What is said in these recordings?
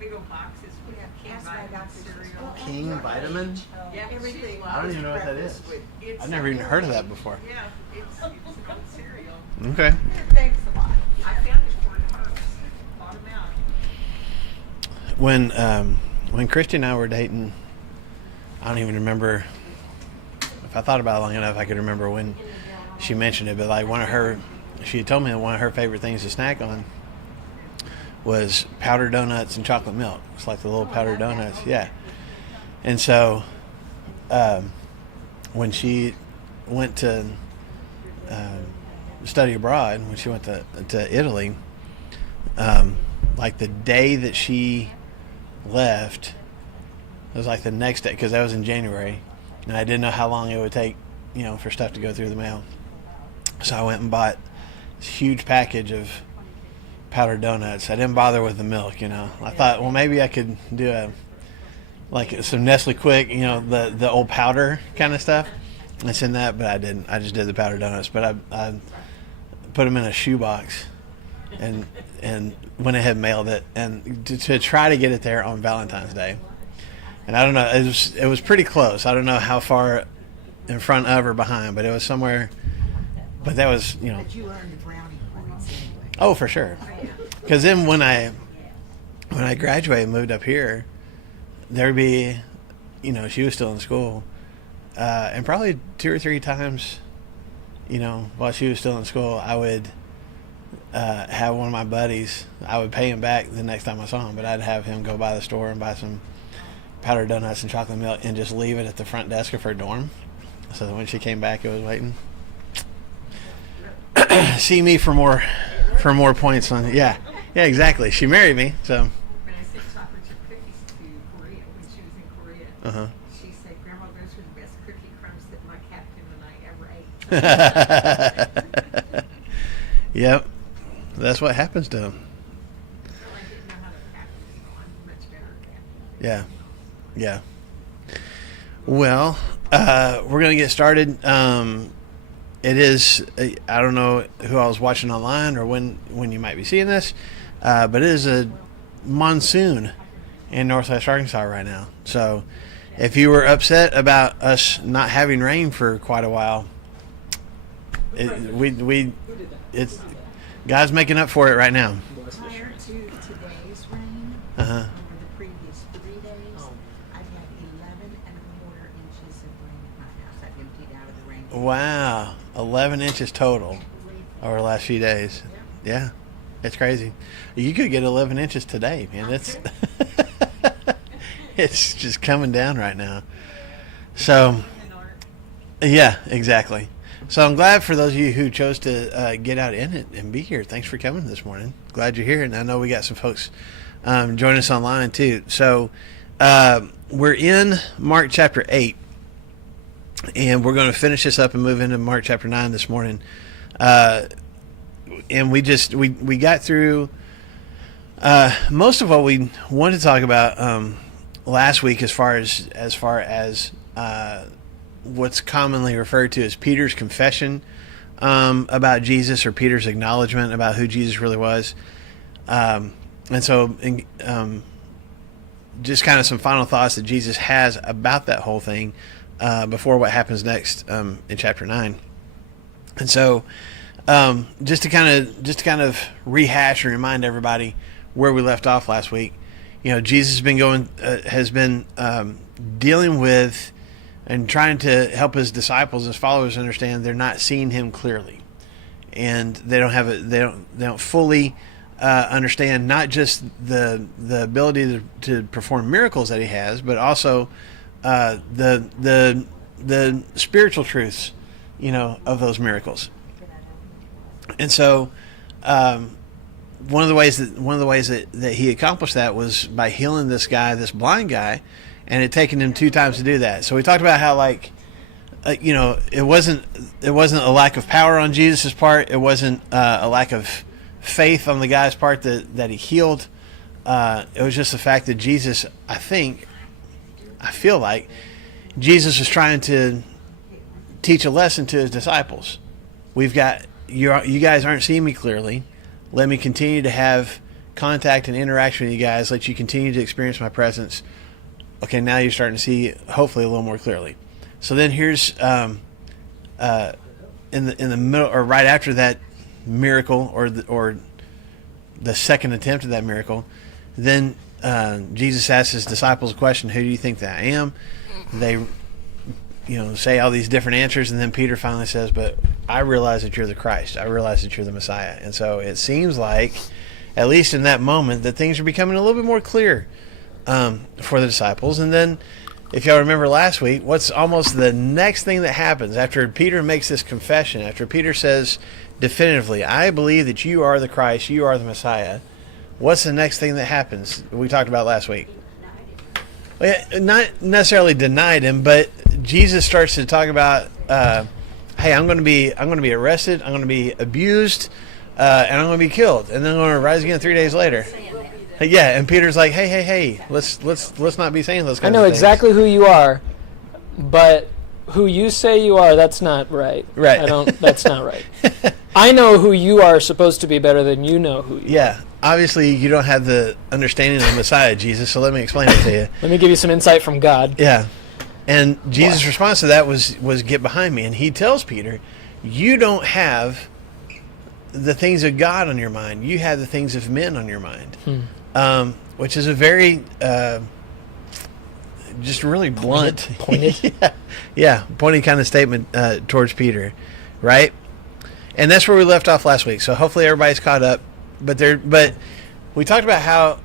big old boxes. We have King Ask my Vitamin doctor. cereal. King Vitamin? Yeah, Everything. I don't even know what that is. It's I've never even heard of that before. Yeah, it's an old cereal. Okay. Thanks a lot. I found it for it hurts. Bought them out. When Christy and I were dating, I don't even remember. If I thought about it long enough, I could remember when she mentioned it. But like she had told me that one of her favorite things to snack on was powdered donuts and chocolate milk. It's like the little powdered donuts, yeah. And so, when she went to study abroad, when she went to Italy, like the day that she left, it was like the next day, because that was in January, and I didn't know how long it would take, for stuff to go through the mail. So I went and bought this huge package of powdered donuts. I didn't bother with the milk, I thought, well, maybe I could do some Nestle Quick, the old powder kind of stuff. I sent that, but I didn't. I just did the powdered donuts. But I put them in a shoebox and went ahead and mailed it, and to try to get it there on Valentine's Day. And I don't know, it was pretty close. I don't know how far in front of or behind, but it was somewhere. But that was, But you earned the brownie points anyway. Oh, for sure. Because then when I graduated and moved up here, there'd be, she was still in school, and probably 2 or 3 times, while she was still in school, I would have one of my buddies. I would pay him back the next time I saw him, but I'd have him go by the store and buy some powdered donuts and chocolate milk and just leave it at the front desk of her dorm, so that when she came back, it was waiting. See me for more points on it. Yeah, exactly. She married me, so. When I sent chocolate chip cookies to Korea, when she was in Korea, she said, "Grandma, those were the best cookie crumbs that my captain and I ever ate." Yep, that's what happens to them. So I didn't know how the captain is going. Much better captain. Yeah. Well, we're gonna get started. It is, I don't know who I was watching online or when you might be seeing this, but it is a monsoon in Northwest Arkansas right now. So if you were upset about us not having rain for quite a while, it's God's making up for it right now. Prior to today's rain, Uh-huh. over the previous 3 days, I've had 11.25 inches of rain at my house. I've emptied out of the rain. Wow, 11 inches total over the last few days. Yeah, it's crazy. You could get 11 inches today, man. It's just coming down right now. So, yeah, exactly. So I'm glad for those of you who chose to get out in it and be here. Thanks for coming this morning. Glad you're here. And I know we got some folks join us online too. So we're in Mark chapter 8. And we're going to finish this up and move into Mark chapter 9 this morning. And we got through most of what we wanted to talk about last week as far as what's commonly referred to as Peter's confession about Jesus, or Peter's acknowledgement about who Jesus really was. And so just kind of some final thoughts that Jesus has about that whole thing before what happens next in chapter 9. And so just to kind of rehash and remind everybody where we left off last week, Jesus has been dealing with and trying to help his disciples, his followers, understand they're not seeing him clearly, and they don't fully understand not just the ability to perform miracles that he has, but also the spiritual truths, of those miracles. And so, one of the ways that he accomplished that was by healing this blind guy, and it taken him 2 times to do that. So we talked about how, it wasn't a lack of power on Jesus' part. It wasn't a lack of faith on the guy's part that he healed. It was just the fact that Jesus, I feel like Jesus was trying to teach a lesson to his disciples. You guys aren't seeing me clearly. Let me continue to have contact and interaction with you guys, let you continue to experience my presence. Okay, now you're starting to see, hopefully, a little more clearly. So then here's in the middle, or right after that miracle, or the second attempt at that miracle, then Jesus asks his disciples a question: "Who do you think that I am?" They, say all these different answers, and then Peter finally says, "But I realize that you're the Christ. I realize that you're the Messiah." And so it seems like, at least in that moment, that things are becoming a little bit more clear for the disciples. And then, if y'all remember last week, what's almost the next thing that happens after Peter makes this confession, after Peter says definitively, "I believe that you are the Christ, you are the Messiah," what's the next thing that happens? We talked about last week. Well, yeah, not necessarily denied him, but Jesus starts to talk about, "Hey, I'm going to be arrested, I'm going to be abused, and I'm going to be killed, and then I'm going to rise again 3 days later." Yeah, and Peter's like, "Hey, let's not be saying those kinds of things." I know exactly who you are, but who you say you are, that's not right. Right. That's not right. I know who you are supposed to be better than you know who you are. Yeah. Obviously, you don't have the understanding of the Messiah, Jesus, so let me explain it to you. Let me give you some insight from God. Yeah. And Jesus' response to that was "Get behind me." And he tells Peter, you don't have the things of God on your mind. You have the things of men on your mind. Which is a very, just really blunt. Pointed. Yeah, pointed kind of statement towards Peter, right? And that's where we left off last week. So hopefully everybody's caught up. But we talked about how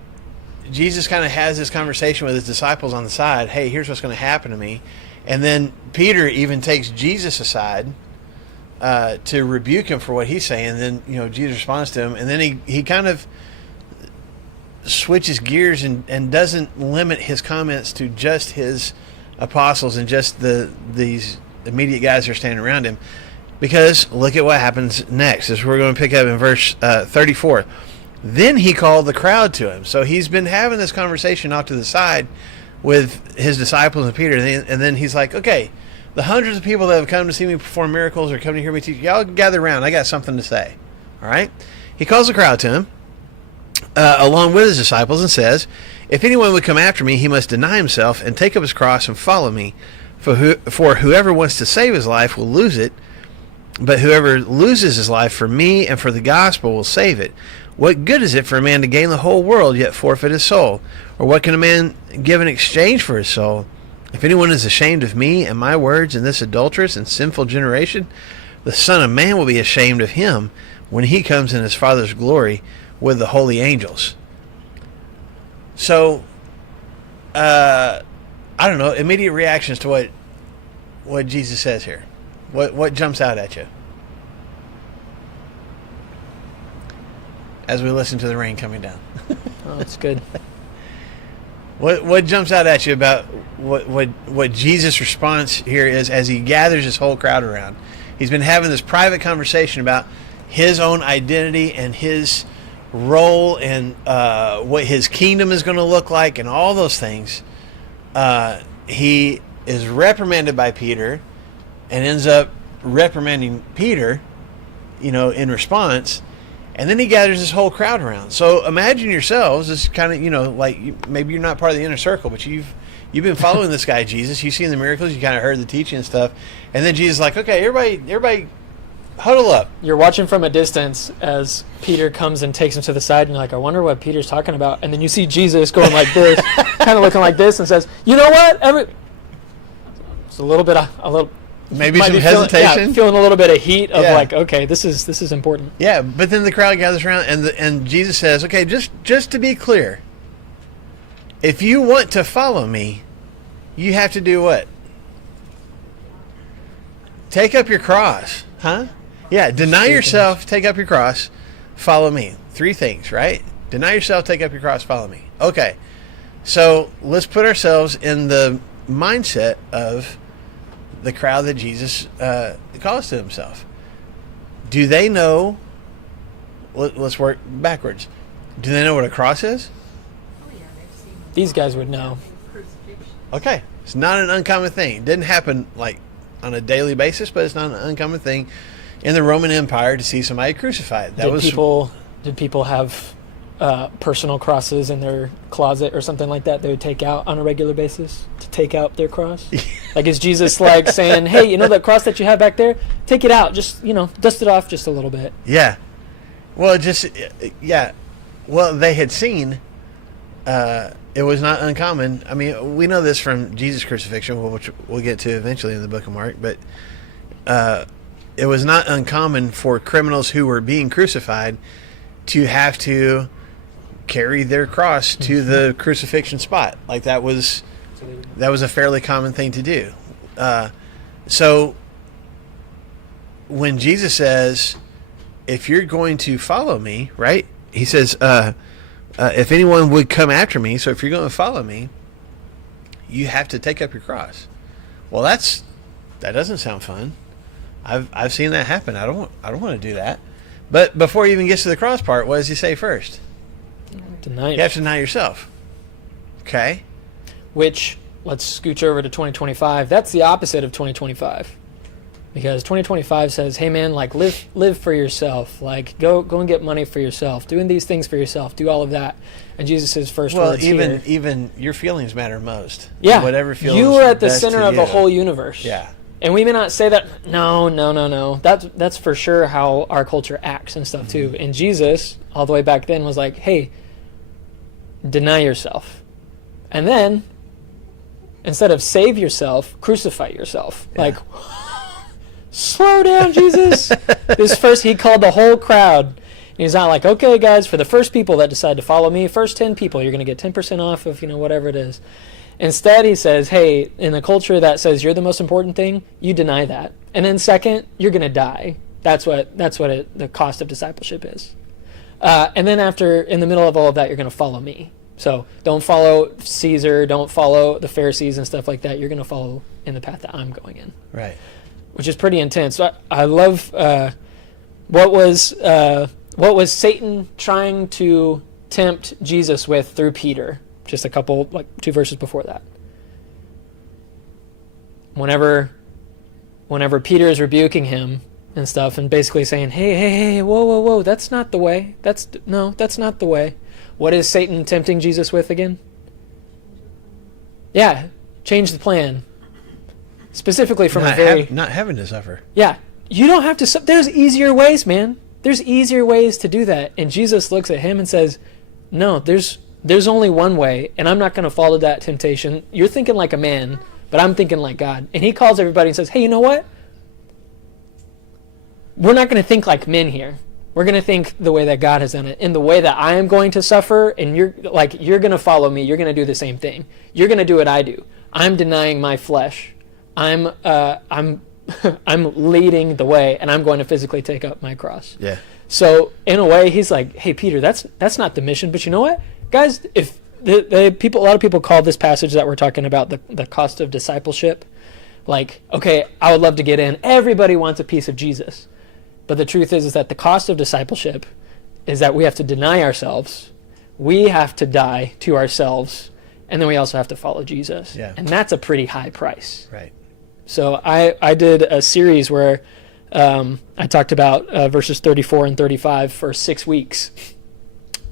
Jesus kind of has this conversation with his disciples on the side. Hey, here's what's going to happen to me. And then Peter even takes Jesus aside to rebuke him for what he's saying. And then, Jesus responds to him. And then he kind of switches gears and doesn't limit his comments to just his apostles and just these immediate guys that are standing around him. Because look at what happens next, as we're going to pick up in verse 34. Then he called the crowd to him. So he's been having this conversation off to the side with his disciples and Peter. And then he's like, "Okay, the hundreds of people that have come to see me perform miracles or come to hear me teach, y'all gather around. I got something to say." All right? He calls the crowd to him along with his disciples and says, "If anyone would come after me, he must deny himself and take up his cross and follow me. For whoever wants to save his life will lose it. But whoever loses his life for me and for the gospel will save it. What good is it for a man to gain the whole world yet forfeit his soul? Or what can a man give in exchange for his soul? If anyone is ashamed of me and my words in this adulterous and sinful generation, the Son of Man will be ashamed of him when he comes in his Father's glory with the holy angels." So, I don't know, immediate reactions to what Jesus says here. What jumps out at you as we listen to the rain coming down? Oh, that's good. What jumps out at you about what Jesus' response here is as he gathers his whole crowd around? He's been having this private conversation about his own identity and his role and what his kingdom is going to look like and all those things. He is reprimanded by Peter and ends up reprimanding Peter, in response. And then he gathers this whole crowd around. So imagine yourselves, this kind of, maybe you're not part of the inner circle, but you've been following this guy, Jesus. You've seen the miracles. You kind of heard the teaching and stuff. And then Jesus is like, "Okay, everybody huddle up." You're watching from a distance as Peter comes and takes him to the side, and you're like, "I wonder what Peter's talking about." And then you see Jesus going like this, kind of looking like this, and says, "You know what? It's a little Maybe might some be hesitation. feeling a little bit of heat of Yeah. okay, this is important." Yeah, but then the crowd gathers around, and Jesus says, "Okay, just to be clear, if you want to follow me, you have to do what? Take up your cross, huh? Yeah, deny yourself, take up your cross, follow me. 3 things, right? Deny yourself, take up your cross, follow me. Okay, so let's put ourselves in the mindset of the crowd that Jesus calls to himself. Do they know? Let's work backwards. Do they know what a cross is? Oh yeah, they've seen These guys would know. crucifixion. Okay, it's not an uncommon thing. It didn't happen on a daily basis, but it's not an uncommon thing in the Roman Empire to see somebody crucified. Did people have personal crosses in their closet or something like that they would take out on a regular basis to take out their cross? Like, is Jesus like saying, hey, you know that cross that you have back there? Take it out. Just, dust it off just a little bit. Yeah. Well, yeah. Well, they had seen, it was not uncommon. I mean, we know this from Jesus' crucifixion, which we'll get to eventually in the book of Mark, but it was not uncommon for criminals who were being crucified to have to carry their cross to the crucifixion spot. Like, that was a fairly common thing to do. So when Jesus says, if you're going to follow me, right? He says, if anyone would come after me, so if you're going to follow me, you have to take up your cross. Well, that doesn't sound fun. I've seen that happen. I don't want to do that. But before he even gets to the cross part, what does he say first? Deny You have to deny yourself. Okay. Which, let's scooch over to 2025. That's the opposite of 2025. Because 2025 says, hey man, like live for yourself. Like go and get money for yourself. Doing these things for yourself. Do all of that. And Jesus' first words here. even your feelings matter most. Yeah. Whatever feels you are at the best center to of the you. whole universe. Yeah. And we may not say that. No. That's for sure how our culture acts and stuff too. And Jesus, all the way back then, was like, hey, deny yourself. And then, instead of save yourself, crucify yourself. Yeah. Like, slow down, Jesus. He called the whole crowd. And he's not like, okay, guys, for the first people that decide to follow me, first 10 people, you're going to get 10% off of, whatever it is. Instead, he says, hey, in a culture that says you're the most important thing, you deny that. And then second, you're going to die. That's what the cost of discipleship is. And then in the middle of all of that, you're going to follow me. So don't follow Caesar, don't follow the Pharisees and stuff like that. You're going to follow in the path that I'm going in. Right. Which is pretty intense. So I love what was Satan trying to tempt Jesus with through Peter. Just a couple, 2 verses before that. Whenever Peter is rebuking him and stuff and basically saying, hey, whoa, that's not the way. That's not the way. What is Satan tempting Jesus with again? Yeah, change the plan. Specifically from not having to suffer. Yeah, you don't have to. There's easier ways, man. There's easier ways to do that. And Jesus looks at him and says, no, there's only one way, and I'm not going to follow that temptation. You're thinking like a man, but I'm thinking like God. And he calls everybody and says, hey, you know what? We're not going to think like men here. We're going to think the way that God has done it, in the way that I am going to suffer, and you're going to follow me. You're going to do the same thing. You're going to do what I do. I'm denying my flesh. I'm leading the way, and I'm going to physically take up my cross. Yeah. So in a way, he's like, hey, Peter, that's not the mission. But you know what, guys? If a lot of people call this passage that we're talking about the cost of discipleship, like, okay, I would love to get in. Everybody wants a piece of Jesus. But the truth is that the cost of discipleship is that we have to deny ourselves. We have to die to ourselves. And then we also have to follow Jesus. Yeah. And that's a pretty high price. Right. So I did a series where I talked about verses 34 and 35 for 6 weeks.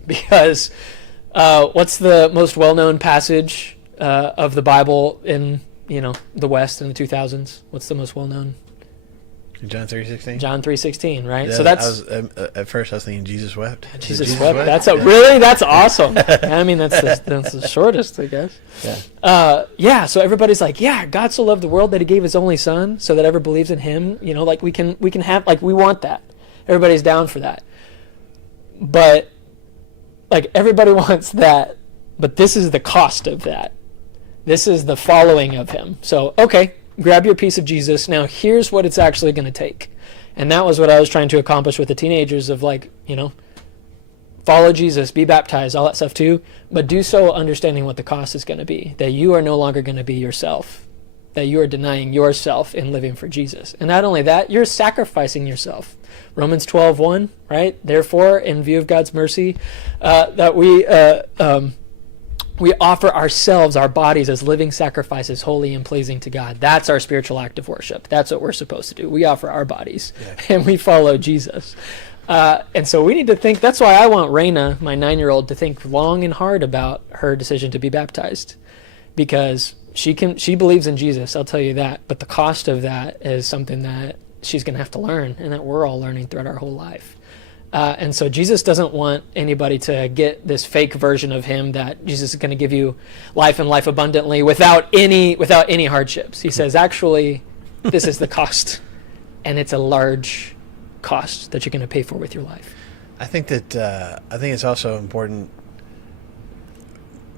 Because what's the most well-known passage of the Bible in the West in the 2000s? What's the most well-known? John 3:16. John 3:16, right? Yeah, So that's at first I was thinking Jesus wept. Jesus wept. That's really that's awesome. I mean, that's the shortest, I guess. Yeah. So everybody's like, yeah, God so loved the world that He gave His only Son, so that whoever believes in Him, we can have, we want that. Everybody's down for that. But everybody wants that. But this is the cost of that. This is the following of Him. So okay. Grab your piece of Jesus. Now, here's what it's actually going to take. And that was what I was trying to accomplish with the teenagers of follow Jesus, be baptized, all that stuff too. But do so understanding what the cost is going to be. That you are no longer going to be yourself. That you are denying yourself and living for Jesus. And not only that, you're sacrificing yourself. Romans 12:1, right? Therefore, in view of God's mercy, that we offer ourselves, our bodies, as living sacrifices, holy and pleasing to God. That's our spiritual act of worship. That's what we're supposed to do. We offer our bodies, and we follow Jesus. And so we need to think. That's why I want Raina, my 9-year-old, to think long and hard about her decision to be baptized, because she believes in Jesus. I'll tell you that. But the cost of that is something that she's going to have to learn, and that we're all learning throughout our whole life. And so Jesus doesn't want anybody to get this fake version of him that Jesus is going to give you life and life abundantly without any hardships. He says, actually, this is the cost, and it's a large cost that you're going to pay for with your life. I think it's also important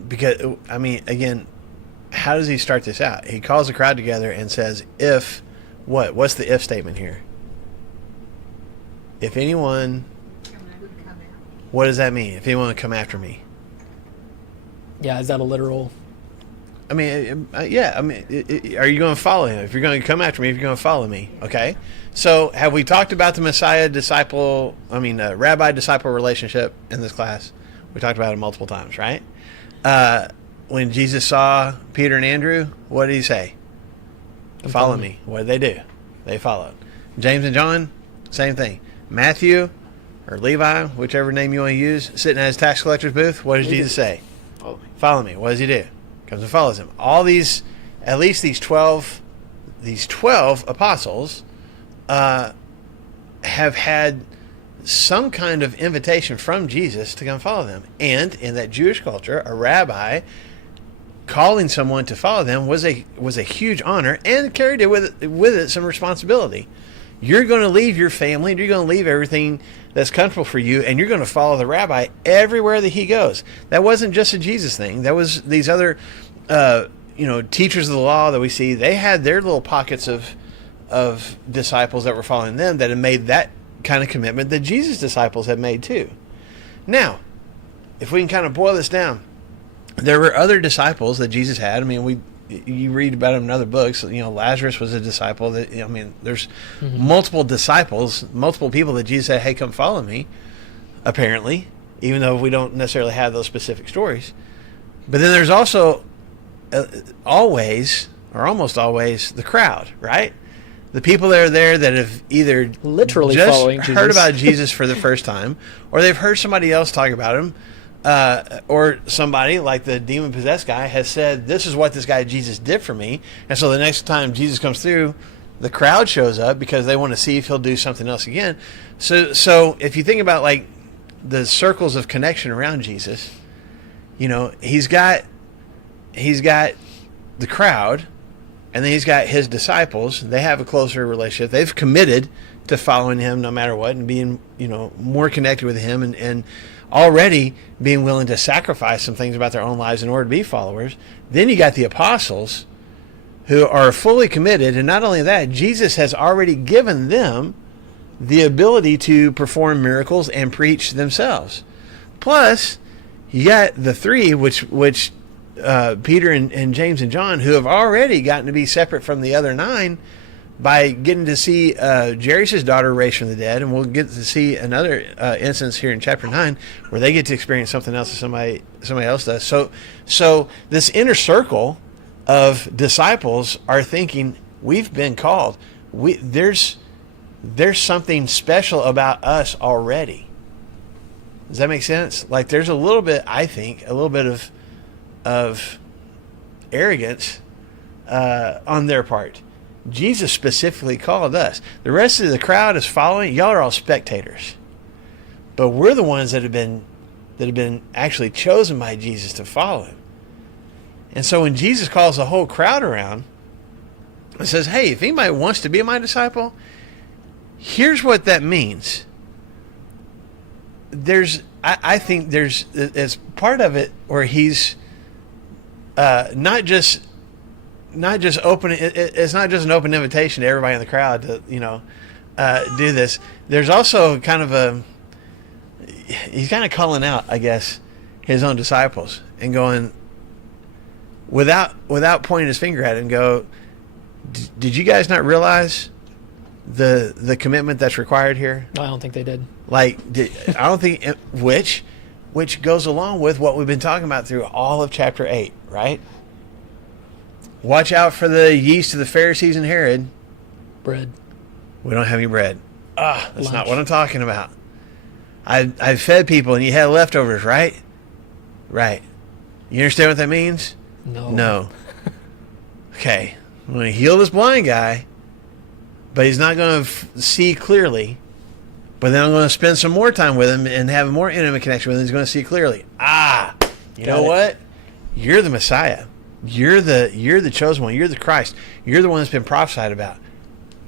because, I mean, again, how does he start this out? He calls the crowd together and says, if, what's the if statement here? If anyone, Come out. what does that mean? If anyone would come after me? Yeah, is that a literal? I mean, yeah. I mean, are you going to follow him? If you're going to come after me, if you're going to follow me, okay. So, have we talked about the rabbi-disciple relationship in this class? We talked about it multiple times, right? When Jesus saw Peter and Andrew, what did he say? Follow me. What did they do? They followed. James and John, same thing. Matthew or Levi, whichever name you want to use, sitting at his tax collector's booth, what does Jesus say? Follow me. Follow me. What does he do? Comes and follows him. All these, at least these 12 apostles have had some kind of invitation from Jesus to come follow them. And in that Jewish culture, a rabbi calling someone to follow them was a huge honor and carried it with it some responsibility. You're going to leave your family, you're going to leave everything that's comfortable for you, and you're going to follow the rabbi everywhere that he goes. That wasn't just a Jesus thing. That was these other teachers of the law that we see. They had their little pockets of disciples that were following them that had made that kind of commitment that Jesus' disciples had made too. Now, if we can kind of boil this down, there were other disciples that Jesus had. I mean, you read about them in other books. Lazarus was a disciple. There's multiple disciples, multiple people that Jesus said, "Hey, come follow me." Apparently, even though we don't necessarily have those specific stories. But then there's also always, or almost always, the crowd, right? The people that are there that have either Literally just following heard Jesus. about Jesus for the first time, or they've heard somebody else talk about him, or somebody like the demon-possessed guy has said, "This is what this guy Jesus did for me." And so the next time Jesus comes through, the crowd shows up because they want to see if he'll do something else again. So if you think about like the circles of connection around Jesus, he's got the crowd, and then he's got his disciples. They have a closer relationship. They've committed to following him no matter what, and being more connected with him, and already being willing to sacrifice some things about their own lives in order to be followers. Then you got the apostles who are fully committed, and not only that, Jesus has already given them the ability to perform miracles and preach themselves. Plus, you got the three, which Peter and James and John, who have already gotten to be separate from the other 9 by getting to see Jairus' daughter raised from the dead, and we'll get to see another instance here in chapter 9 where they get to experience something else that somebody else does. So this inner circle of disciples are thinking, we've been called. There's something special about us already. Does that make sense? Like there's a little bit, I think, of arrogance on their part. Jesus specifically called us. The rest of the crowd is following. Y'all are all spectators, but we're the ones that have been actually chosen by Jesus to follow him. And so when Jesus calls the whole crowd around and says, "Hey, if anybody wants to be my disciple, here's what that means." I think there's part of it where he's not just open. It's not just an open invitation to everybody in the crowd to do this. There's also kind of he's kind of calling out, I guess, his own disciples and going without pointing his finger at it and go, "Did you guys not realize the commitment that's required here?" No, I don't think they did. I don't think which goes along with what we've been talking about through all of chapter 8, right? Watch out for the yeast of the Pharisees and Herod. Bread. We don't have any bread. That's not Lunch. what I'm talking about. I've fed people and you had leftovers, right? Right. You understand what that means? No. No. Okay. I'm going to heal this blind guy, but he's not going to see clearly. But then I'm going to spend some more time with him and have a more intimate connection with him. He's going to see clearly. You know what? You're the Messiah. You're the chosen one. You're the Christ. You're the one that's been prophesied about.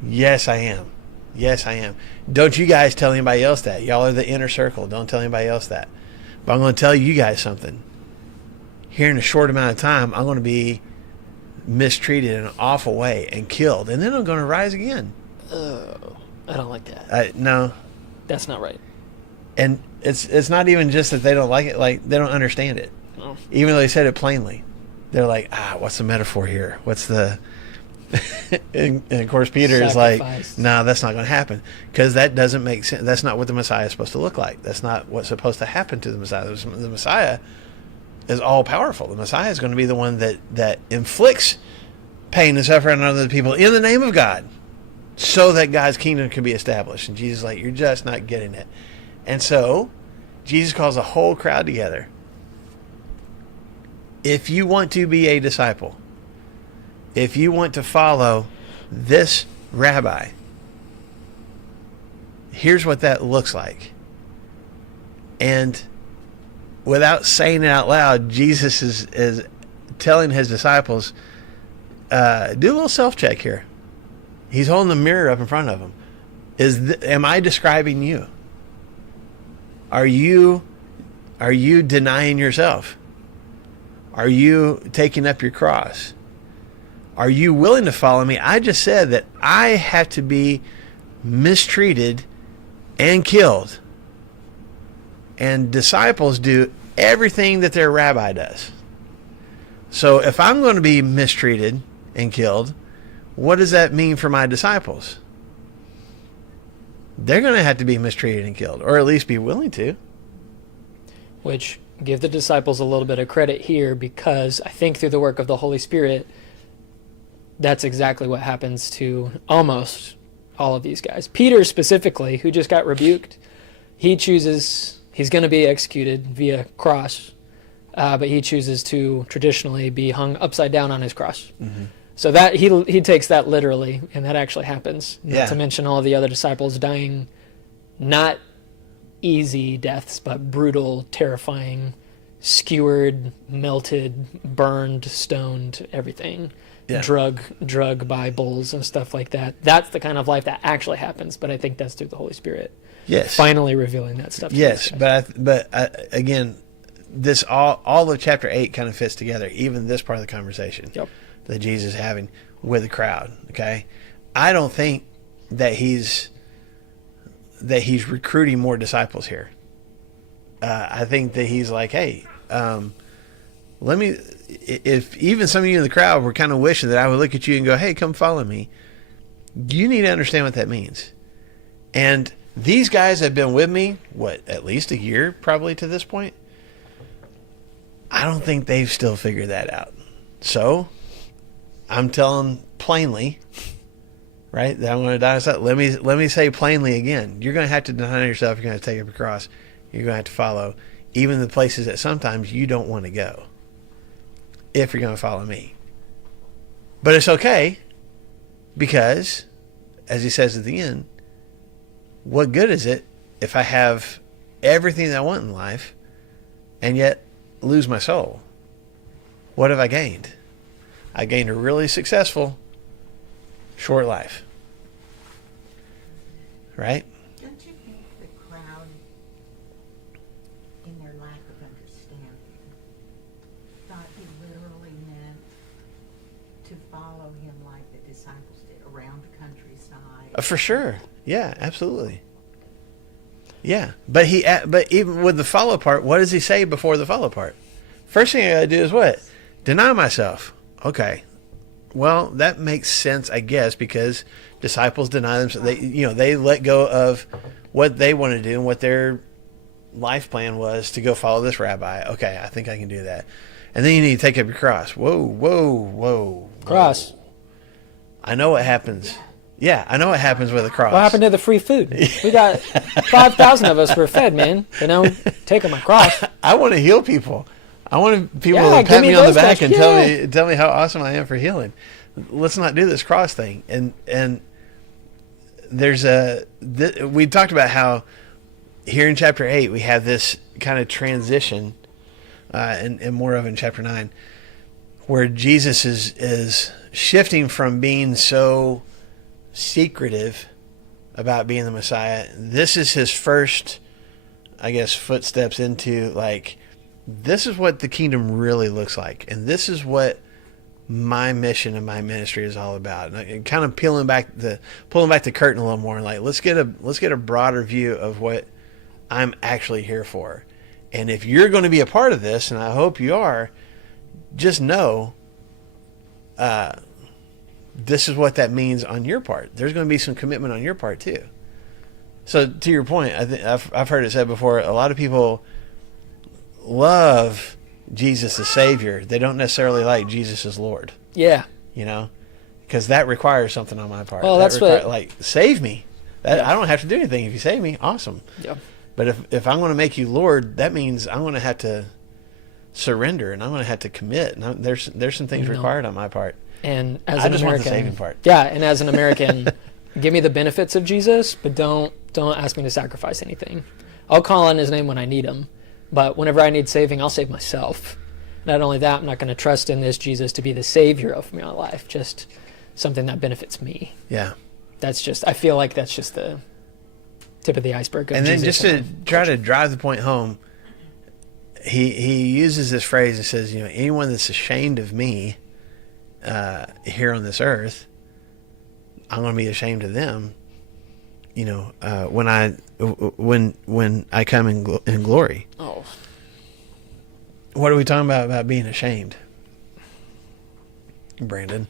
Yes, I am. Yes, I am. Don't you guys tell anybody else that. Y'all are the inner circle. Don't tell anybody else that. But I'm going to tell you guys something. Here in a short amount of time, I'm going to be mistreated in an awful way and killed. And then I'm going to rise again. Oh, I don't like that. No. That's not right. And it's not even just that they don't like it. Like, they don't understand it. No. Even though they said it plainly. They're like, what's the metaphor here? What's the... and of course Peter is like, no, that's not going to happen, because that doesn't make sense. That's not what the Messiah is supposed to look like. That's not what's supposed to happen to the Messiah. The Messiah is all powerful. The Messiah is going to be the one that inflicts pain and suffering on other people in the name of God, so that God's kingdom can be established. And Jesus is like, you're just not getting it. And so Jesus calls a whole crowd together. If you want to be a disciple, if you want to follow this rabbi, here's what that looks like. And without saying it out loud, Jesus is telling his disciples, do a little self-check here. He's holding the mirror up in front of him. Am I describing you? Are you denying yourself? Are you taking up your cross? Are you willing to follow me? I just said that I have to be mistreated and killed. And disciples do everything that their rabbi does. So if I'm going to be mistreated and killed, what does that mean for my disciples? They're going to have to be mistreated and killed, or at least be willing to. Which, give the disciples a little bit of credit here, because I think through the work of the Holy Spirit, that's exactly what happens to almost all of these guys. Peter specifically, who just got rebuked, he's going to be executed via cross, but he chooses to traditionally be hung upside down on his cross. Mm-hmm. So that he takes that literally, and that actually happens. Not to mention all the other disciples dying, not easy deaths, but brutal, terrifying, skewered, melted, burned, stoned, everything. Yeah. Drug by bulls and stuff like that. That's the kind of life that actually happens, but I think that's through the Holy Spirit. Yes. Finally revealing that stuff. Yes, but again, this all of chapter 8 kind of fits together, even this part of the conversation that Jesus is having with the crowd, okay? I don't think that he's recruiting more disciples here. I think that he's like, hey, if even some of you in the crowd were kind of wishing that I would look at you and go, hey, come follow me, you need to understand what that means. And these guys have been with me, at least a year probably to this point. I don't think they've still figured that out. So I'm telling plainly, right, that I'm going to die. Let me say plainly again, you're going to have to deny yourself. You're going to take up your cross. You're going to have to follow even the places that sometimes you don't want to go, if you're going to follow me. But it's okay, because, as he says at the end, what good is it if I have everything that I want in life and yet lose my soul? What have I gained? I gained a really successful short life. Right? Don't you think the crowd, in their lack of understanding, thought he literally meant to follow him like the disciples did around the countryside? For sure. Yeah, absolutely. Yeah, but even with the follow part, what does he say before the follow part? First thing I got to do is what? Deny myself. Okay. Well, that makes sense, I guess, because disciples deny themselves. They let go of what they want to do and what their life plan was to go follow this rabbi. Okay, I think I can do that. And then you need to take up your cross. Whoa. Cross. I know what happens Yeah, I know what happens with a cross. What happened to the free food? We got 5,000 of us were fed, man. They don't take them across. I want to heal people. I want people Yeah, to give pat me me on the those back guys. and Yeah. tell me how awesome I am for healing. Let's not do this cross thing. And there's we talked about how here in chapter 8 we have this kind of transition, and more of in chapter 9, where Jesus is shifting from being so secretive about being the Messiah. This is his first, I guess, footsteps into, like, this is what the kingdom really looks like, and this is what my mission and my ministry is all about. And kind of pulling back the curtain a little more, and like, let's get a broader view of what I'm actually here for. And if you're going to be a part of this, and I hope you are, just know this is what that means on your part. There's going to be some commitment on your part too. So to your point, I think I've heard it said before, a lot of people love Jesus as Savior. They don't necessarily like Jesus as Lord, Yeah. you know, because that requires something on my part. Well, That that's what- like, save me. Yeah. I don't have to do anything. If you save me, awesome. Yeah. But if I'm going to make you Lord, that means I'm going to have to surrender, and I'm going to have to commit. And there's some things No. required on my part. And as I an just want the American, saving part. yeah, and as an American, give me the benefits of Jesus, but don't ask me to sacrifice anything. I'll call on his name when I need him, but whenever I need saving, I'll save myself. Not only that, I'm not going to trust in this Jesus to be the savior of my life, just something that benefits me. Yeah. I feel like that's just the tip of the iceberg. Of And then Jesus just to and try to drive the point home, he uses this phrase and says, you know, anyone that's ashamed of me here on this earth, I'm going to be ashamed of them, you know, when I come in glory. Oh, What are we talking about being ashamed, Brandon?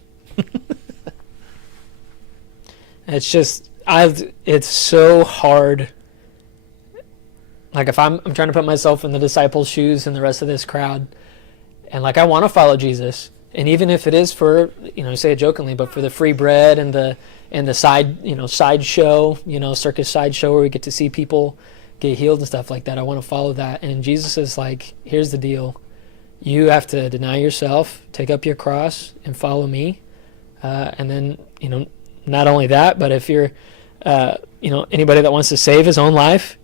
it's just it's so hard. Like if I'm trying to put myself in the disciples' shoes and the rest of this crowd, and like I want to follow Jesus, and even if it is for, you know, say it jokingly, but for the free bread and the side show, you know, circus side show where we get to see people get healed and stuff like that, I want to follow that. And Jesus is like, here's the deal: you have to deny yourself, take up your cross, and follow me. And then, you know, not only that, but if you're, you know, anybody that wants to save his own life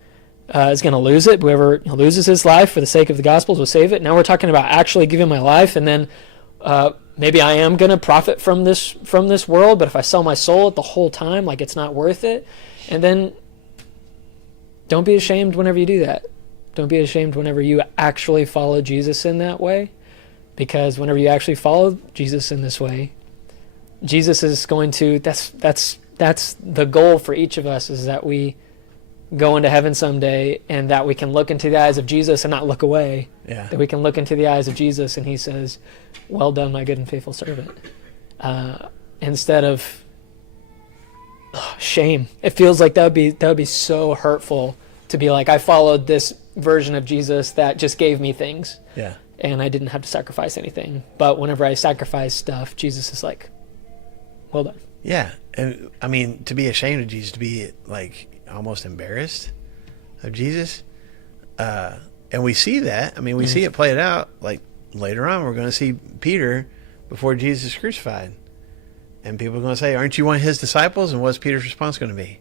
is going to lose it. Whoever loses his life for the sake of the gospel will save it. Now we're talking about actually giving my life, and then maybe I am going to profit from this world, but if I sell my soul the whole time, like, it's not worth it. And then don't be ashamed whenever you do that. Don't be ashamed whenever you actually follow Jesus in that way, because whenever you actually follow Jesus in this way, Jesus is going to, that's the goal for each of us, is that we go into heaven someday, and that we can look into the eyes of Jesus and not look away. Yeah. That we can look into the eyes of Jesus and he says, well done, my good and faithful servant. Instead of shame. It feels like that would be so hurtful to be like, I followed this version of Jesus that just gave me things. Yeah. And I didn't have to sacrifice anything. But whenever I sacrifice stuff, Jesus is like, well done. Yeah. And I mean, to be ashamed of Jesus, to be like almost embarrassed of Jesus. And we see that. I mean, we see it played out. Like later on, we're going to see Peter before Jesus is crucified. And people are going to say, aren't you one of his disciples? And what's Peter's response going to be?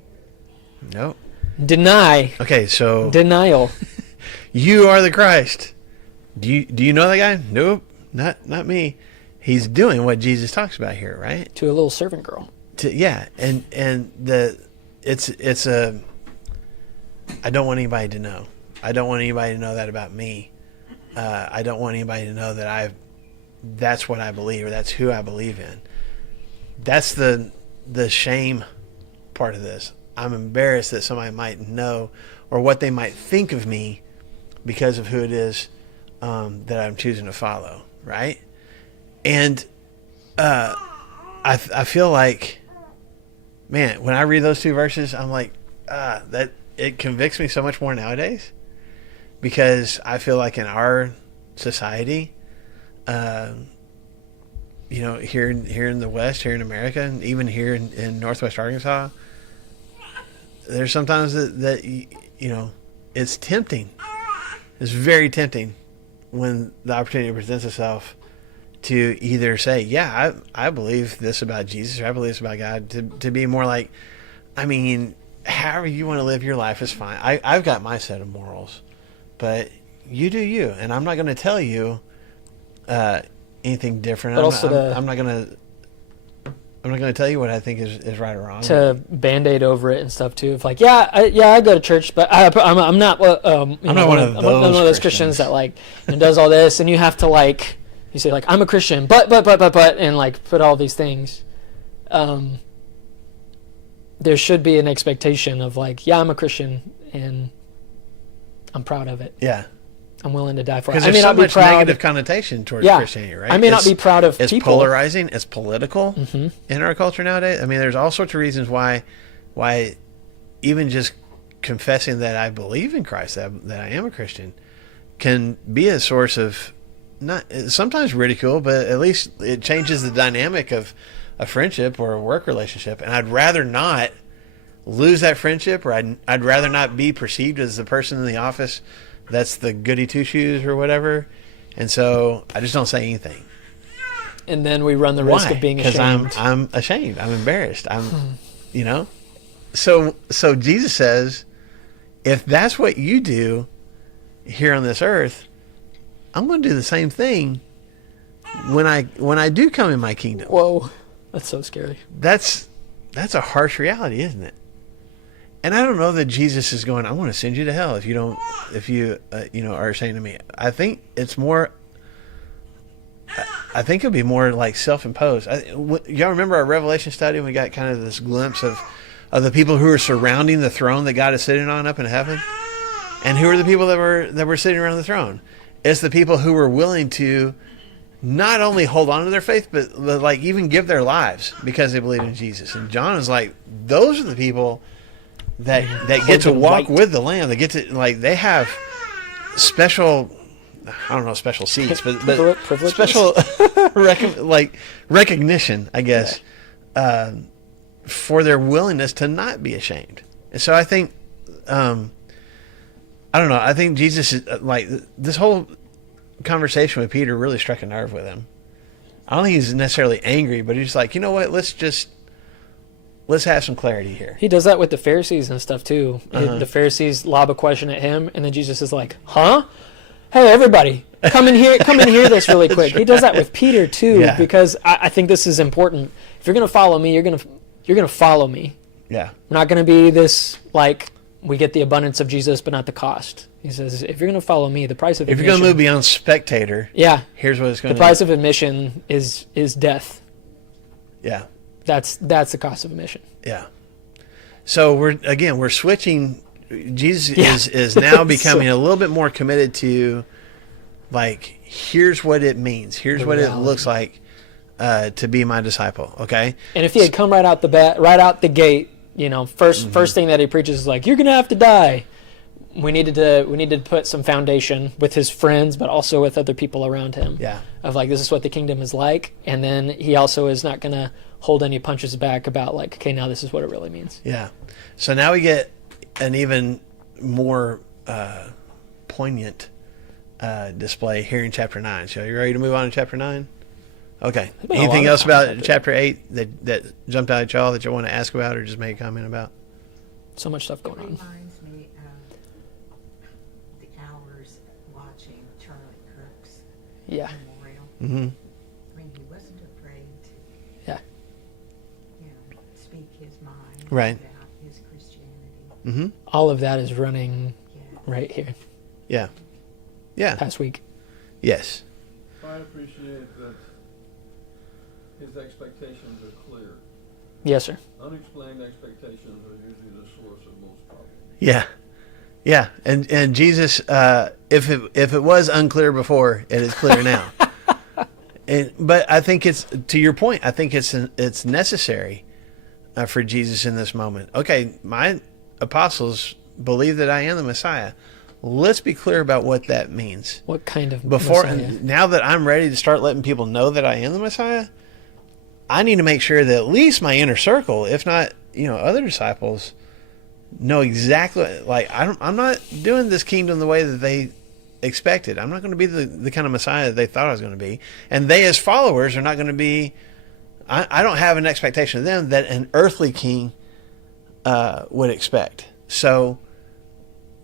Nope. Deny. Okay, so Denial. you are the Christ. Do you know that guy? Nope, not me. He's doing what Jesus talks about here, right? To a little servant girl. Yeah, and it's a. I don't want anybody to know. I don't want anybody to know that about me. I don't want anybody to know that that's what I believe, or that's who I believe in. That's the shame part of this. I'm embarrassed that somebody might know, or what they might think of me because of who it is that I'm choosing to follow, right? And I feel like, man, when I read those two verses, I'm like, that it convicts me so much more nowadays, because I feel like in our society, here in the West, here in America, and even here in Northwest Arkansas, there's sometimes that it's tempting. It's very tempting when the opportunity presents itself to either say, yeah, I believe this about Jesus, or I believe this about God, to be more like, I mean, however you want to live your life is fine. I've got my set of morals, but you do you, and I'm not going to tell you anything different. But I'm not going to tell you what I think is right or wrong. To Band-Aid over it and stuff too. If like, I go to church, but I'm not. I'm not one of those Christians that like does all this, and you have to like, you say like, I'm a Christian, but, and like put all these things. There should be an expectation of like, I'm a Christian and I'm proud of it. Yeah. I'm willing to die for it. Because there's so much negative connotation towards Christianity, right? I may not be proud of it's people. Polarizing. It's political in our culture nowadays. I mean, there's all sorts of reasons why even just confessing that I believe in Christ, that I am a Christian, can be a source of not sometimes ridicule, but at least it changes the dynamic of a friendship or a work relationship. And I'd rather not lose that friendship, or I'd rather not be perceived as the person in the office that's the goody two shoes or whatever, and so I just don't say anything. And then we run the risk of being ashamed. Because I'm ashamed. I'm embarrassed. So Jesus says, if that's what you do here on this earth, I'm going to do the same thing when I do come in my kingdom. Whoa, that's so scary. That's a harsh reality, isn't it? And I don't know that Jesus is going, I want to send you to hell if you are saying to me. I think it's more, I think it'll be more like self-imposed. Y'all remember our Revelation study? We got kind of this glimpse of the people who are surrounding the throne that God is sitting on up in heaven. And who are the people that were sitting around the throne? It's the people who were willing to not only hold on to their faith, but like even give their lives because they believe in Jesus. And John is like, those are the people that get to walk with the Lamb. They get to, like, they have special, I don't know, special seats, but special recognition, I guess, for their willingness to not be ashamed. And so I think, I don't know, I think Jesus is like, this whole conversation with Peter really struck a nerve with him. I don't think he's necessarily angry, but he's like, you know what, let's have some clarity here. He does that with the Pharisees and stuff too. The Pharisees lob a question at him, and then Jesus is like, "Huh? Hey, everybody, come in here this really quick." He does that with Peter too, because I think this is important. If you're going to follow me, you're going to follow me. Yeah. We're not going to be this like we get the abundance of Jesus, but not the cost. He says, if you're going to follow me, the price of admission. If you're going to move beyond spectator, here's what it's going to be. The price of admission is death. Yeah. That's the cost of admission. Yeah. So we're switching. Jesus is now becoming a little bit more committed to, like, here's what it means. Here's what it looks like to be my disciple. Okay. And if he had come right out the gate, first thing that he preaches is like, you're going to have to die. We needed to put some foundation with his friends, but also with other people around him. Yeah. Of like, this is what the kingdom is like, and then he also is not going to hold any punches back about like, okay, now this is what it really means. Yeah. So now we get an even more poignant display here in chapter 9. So you ready to move on to chapter 9? Okay. Anything else about chapter 8 that jumped out at y'all that you want to ask about or just make a comment about? So much stuff going on. Reminds me of the hours watching Charlie Kirk's memorial. Mm-hmm. I mean, he wasn't afraid to, speak his mind about his Christianity. Mm-hmm. All of that is running right here. Yeah. Yeah. Past week. Yes. I appreciate that his expectations are clear. Yes, sir. Unexplained expectations are usually the source of most problems. Yeah. Yeah. And Jesus, if it was unclear before, it is clear now. But I think it's, to your point, I think it's necessary for Jesus in this moment. Okay, my apostles believe that I am the Messiah. Let's be clear about what that means. What kind of Messiah? Messiah? Now that I'm ready to start letting people know that I am the Messiah, I need to make sure that at least my inner circle, if not, other disciples, know exactly. Like, I'm not doing this kingdom the way that they expected. I'm not going to be the kind of Messiah that they thought I was going to be. And they, as followers, are not going to be. I don't have an expectation of them that an earthly king would expect. So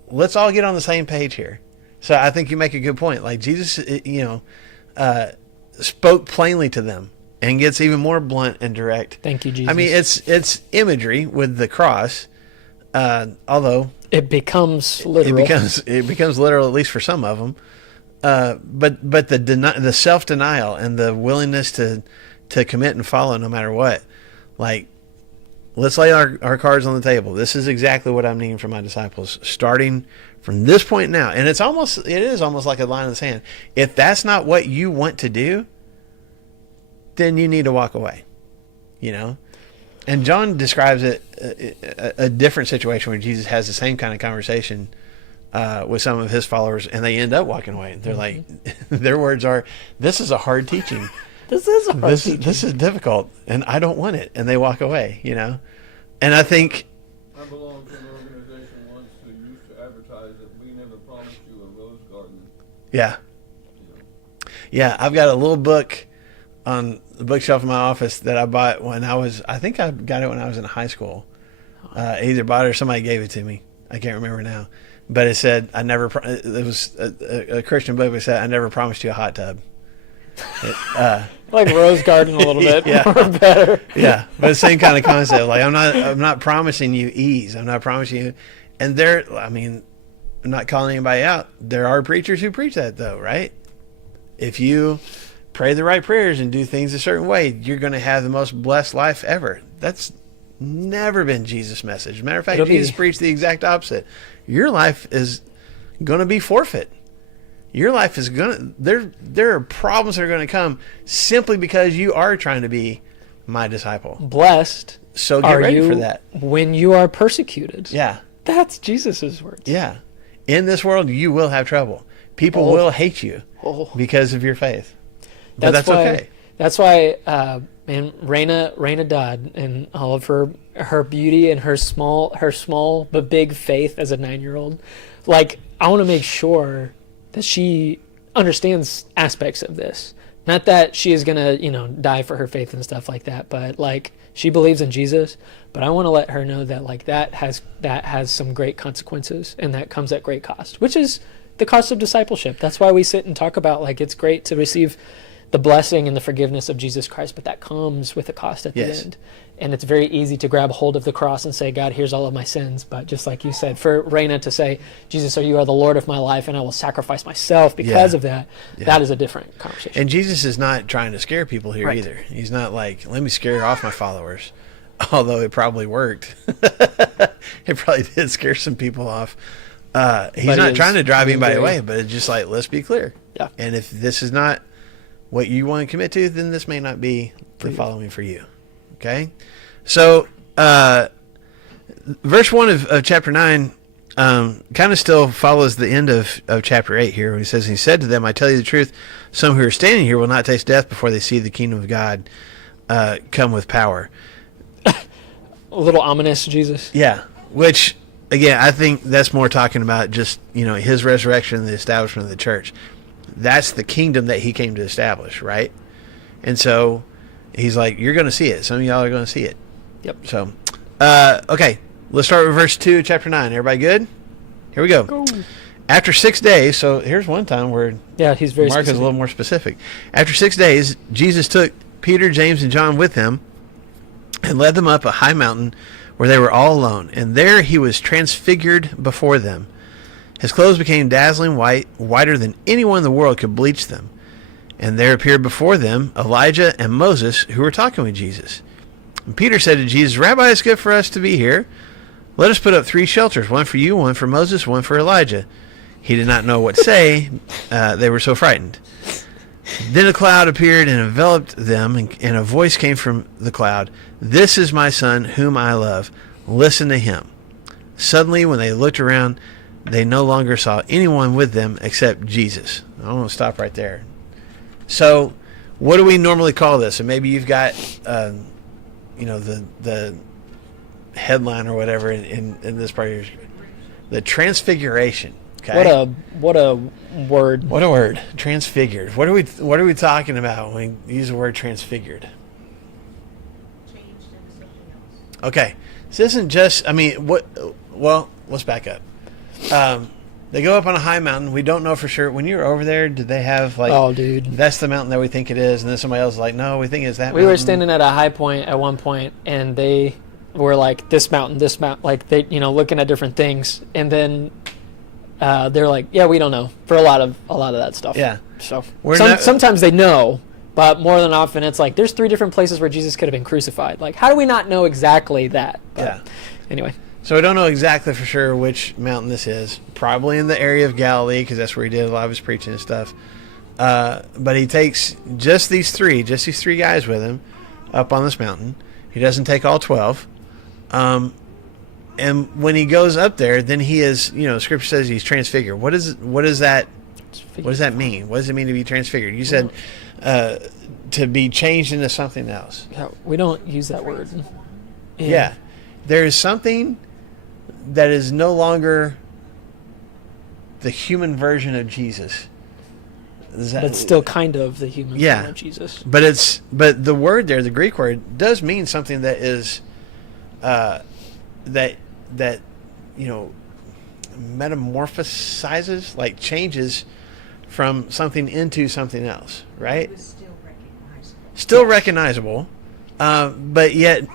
let's all get on the same page here. So I think you make a good point. Like, Jesus, spoke plainly to them and gets even more blunt and direct. Thank you, Jesus. I mean, it's imagery with the cross, although it becomes literal. It becomes literal, at least for some of them. But the self-denial and the willingness to commit and follow no matter what. Like, let's lay our cards on the table. This is exactly what I'm needing from my disciples, starting from this point now. And it is almost like a line in the sand. If that's not what you want to do, then you need to walk away. And John describes it a different situation where Jesus has the same kind of conversation with some of his followers, and they end up walking away. They're like, their words are, "This is a hard teaching. This is a hard teaching. This is difficult, and I don't want it." And they walk away. And I think I belonged to an organization once who used to advertise that we never promised you a rose garden. Yeah. I've got a little book on the bookshelf in my office that I bought I think I got it when I was in high school. I either bought it or somebody gave it to me. I can't remember now. But it said, it was a Christian book that said, "I never promised you a hot tub." Like Rose Garden a little bit, Yeah. or better. Yeah, but the same kind of concept. Like, I'm not promising you ease. I'm not promising you. And I'm not calling anybody out. There are preachers who preach that, though, right? If you pray the right prayers and do things a certain way, you're going to have the most blessed life ever. That's never been Jesus' message. Matter of fact, Jesus preached the exact opposite. Your life is going to be forfeit. Your life is going to, there are problems that are going to come simply because you are trying to be my disciple. Blessed So get ready for that. when you are persecuted. Yeah. That's Jesus' words. Yeah. In this world, you will have trouble. People will hate you because of your faith. But that's okay. That's why, Raina Dodd, and all of her beauty and her small but big faith as a 9-year-old, like, I want to make sure that she understands aspects of this. Not that she is gonna, die for her faith and stuff like that, but like, she believes in Jesus. But I want to let her know that, like, that has some great consequences, and that comes at great cost, which is the cost of discipleship. That's why we sit and talk about, like, it's great to receive the blessing and the forgiveness of Jesus Christ, but that comes with a cost at the end. And it's very easy to grab hold of the cross and say, "God, here's all of my sins." But just like you said, for Raina to say, "Jesus, you are the Lord of my life, and I will sacrifice myself because of that," that is a different conversation. And Jesus is not trying to scare people here Right. either. He's not like, "Let me scare off my followers," although it probably worked. It probably did scare some people off. He's not trying to drive anybody away, but it's just like, let's be clear. Yeah. And if this is not what you want to commit to, then this may not be the following for you. Okay? So, verse 1 of chapter 9 kind of still follows the end of chapter 8 here. When he says, "He said to them, I tell you the truth, some who are standing here will not taste death before they see the kingdom of God come with power." A little ominous, Jesus. Yeah, which, again, I think that's more talking about just, his resurrection and the establishment of the church. That's the kingdom that he came to establish, right? And so he's like, you're going to see it. Some of y'all are going to see it. Yep. So, okay, let's start with verse 2, chapter 9. Everybody good? Here we go. After 6 days, so here's one time where He's very Mark is specific. a little more specific. After 6 days, Jesus took Peter, James, and John with him and led them up a high mountain where they were all alone. And there he was transfigured before them. His clothes became dazzling white, whiter than anyone in the world could bleach them. And there appeared before them Elijah and Moses, who were talking with Jesus. And Peter said to Jesus, "Rabbi, it's good for us to be here. Let us put up 3 shelters, one for you, one for Moses, one for Elijah." He did not know what to say. They were so frightened. Then a cloud appeared and enveloped them, and a voice came from the cloud, "This is my son, whom I love. Listen to him." Suddenly, when they looked around, they no longer saw anyone with them except Jesus. I want to stop right there. So, what do we normally call this? And maybe you've got, the headline or whatever in this part of the Transfiguration. Okay. What a word. What a word. Transfigured. What are we talking about when we use the word transfigured? Changed into something else. Okay. So this isn't just, well, let's back up. They go up on a high mountain. We don't know for sure. When you were over there, did they have Oh, dude. that's the mountain that we think it is, and then somebody else is like, no, we think it's that We mountain. were standing at a high point at one point, and they were like, this mountain, like they, looking at different things, and then they're like, yeah, we don't know for a lot of that stuff. Yeah. So We're not- sometimes they know, but more than often it's like there's 3 different places where Jesus could have been crucified. Like, how do we not know exactly that? But Yeah. Anyway, So we don't know exactly for sure which mountain this is. Probably in the area of Galilee, because that's where he did a lot of his preaching and stuff. But he takes just these three guys with him up on this mountain. He doesn't take all 12. And when he goes up there, then he is, Scripture says he's transfigured. What does that mean? What does it mean to be transfigured? You said to be changed into something else. yeah, we don't use that word. Yeah. There is something that is no longer the human version of Jesus. But still kind of the human Yeah. form of Jesus. But the word there, the Greek word, does mean something that is that metamorphosizes, like changes from something into something else, right? It was still recognizable. Still recognizable, but yet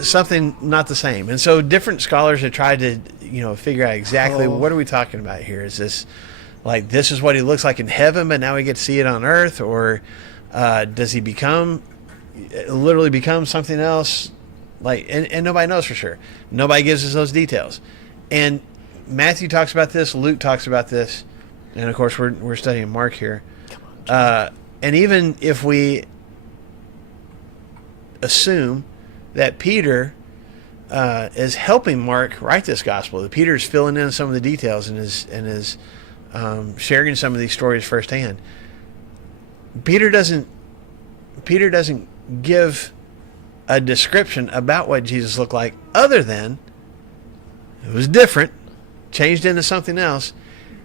something not the same. And so different scholars have tried to, figure out exactly what are we talking about here. Is this like this is what he looks like in heaven, but now we get to see it on earth, or does he literally become something else? Like, and nobody knows for sure. Nobody gives us those details. And Matthew talks about this, Luke talks about this, and of course we're studying Mark here. And even if we assume that Peter is helping Mark write this gospel, that Peter's filling in some of the details and is sharing some of these stories firsthand. Peter doesn't give a description about what Jesus looked like other than it was different, changed into something else,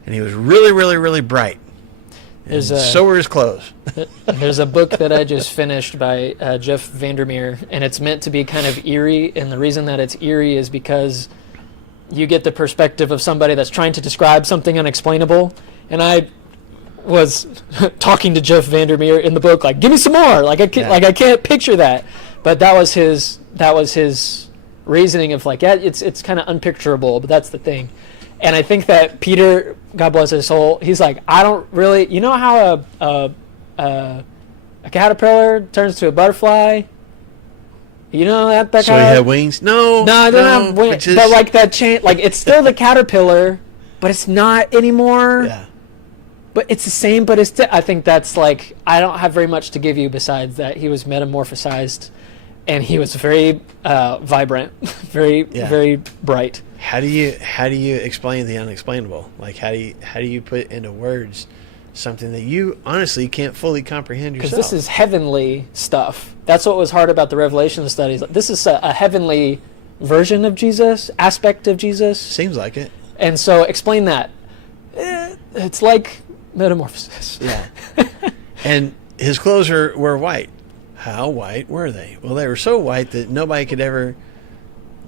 and he was really, really, really bright. And so were his clothes. There's a book that I just finished by Jeff Vandermeer, and it's meant to be kind of eerie, and the reason that it's eerie is because you get the perspective of somebody that's trying to describe something unexplainable, and I was talking to Jeff Vandermeer in the book, like, give me some more, like I can't picture that, but that was his reasoning of like, yeah, it's kind of unpicturable, but that's the thing. And I think that Peter, God bless his soul, he's like, I don't really, you know how a caterpillar turns to a butterfly? You know that So kind he of... had wings? No, No, I don't have wings. But like that chain, like it's still the caterpillar, but it's not anymore. Yeah. But it's the same, but it's I think that's like, I don't have very much to give you besides that he was metamorphosized and he was very vibrant, very bright. How do you explain the unexplainable? Like how do you put into words something that you honestly can't fully comprehend yourself? Because this is heavenly stuff. That's what was hard about the Revelation studies. This is a heavenly version of Jesus, aspect of Jesus. Seems like it. And so explain that. It's like metamorphosis. Yeah. And his clothes were white. How white were they? Well, they were so white that nobody could ever